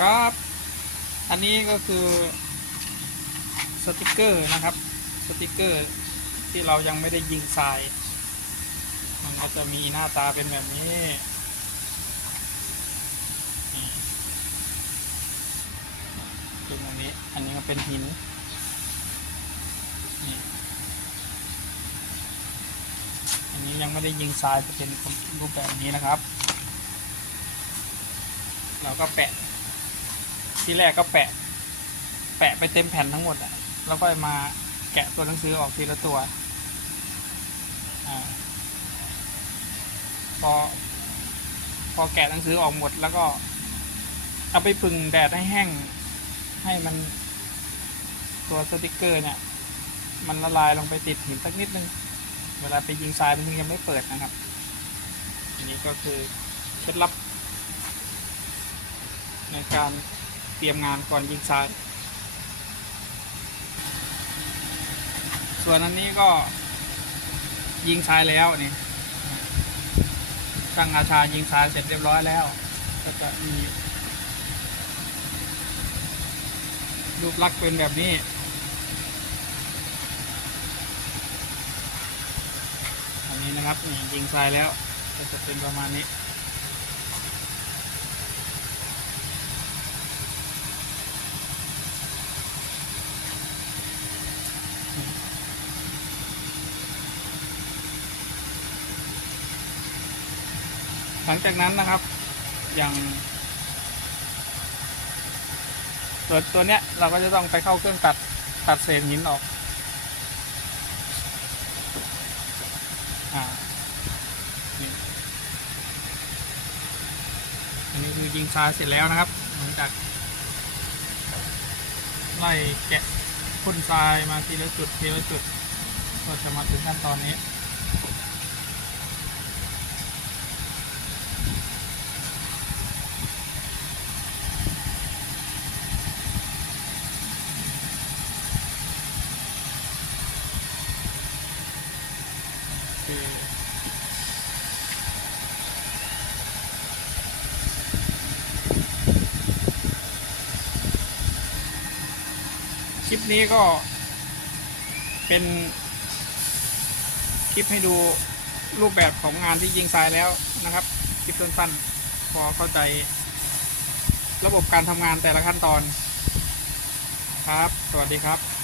ครับ อันนี้ก็คือสติกเกอร์นะครับ สติกเกอร์ที่เรายังไม่ได้ยิงทราย มันก็จะมีหน้าตาเป็นแบบนี้นี่เป็นแบบนี้ อันนี้ก็เป็นหินอันนี้ยังไม่ได้ยิงทรายจะเป็นรูปแบบนี้นะครับ เราก็แปะ ที่แรกก็แปะ แปะไปเต็มแผ่นทั้งหมดอะ แล้วก็มาแกะตัวหนังสือออกทีละตัวอพอ พอแกะหนังสือออกหมด แล้วก็เอาไปพึ่งแดดให้แห้ง ให้มันตัวสติกเกอร์เนี่ย มันละลายลงไปติดหินสักนิดนึง เวลาไปยิงทรายมันยังไม่เปิดนะครับ อันนี้ก็คือเคล็ดลับ ในการ รียมงานก่อนยิงทราย ส่วนอันนี้ก็ยิงทรายแล้วนี่ช่างอาชายิงทรายเสร็จเรียบร้อยแล้ว ก็จะมีรูปลักษณ์เป็นแบบนี้ อันนี้นะครับนี่ยิงทรายแล้ว ก็จะเป็นประมาณนี้ หลังจากนั้นนะครับ อย่างตัวตัวเนี้ยเราก็จะต้องไปเข้าเครื่องตัดตัดเศษหินออกอ่าอันนี้คือยิงทรายเสร็จแล้วนะครับหลังจากไล่แกะพ่นทรายมาทีละจุดทีละจุด ก็จะมาถึงขั้นตอนนี้ คือค ลิปนี้ก็ เป็น คลิปให้ดูรูปแบบของงานที่ยิงทรายแล้วนะครับ คลิปสั้นๆ พอเข้าใจ ระบบการทำงานแต่ละขั้นตอน ครับ สวัสดีครับ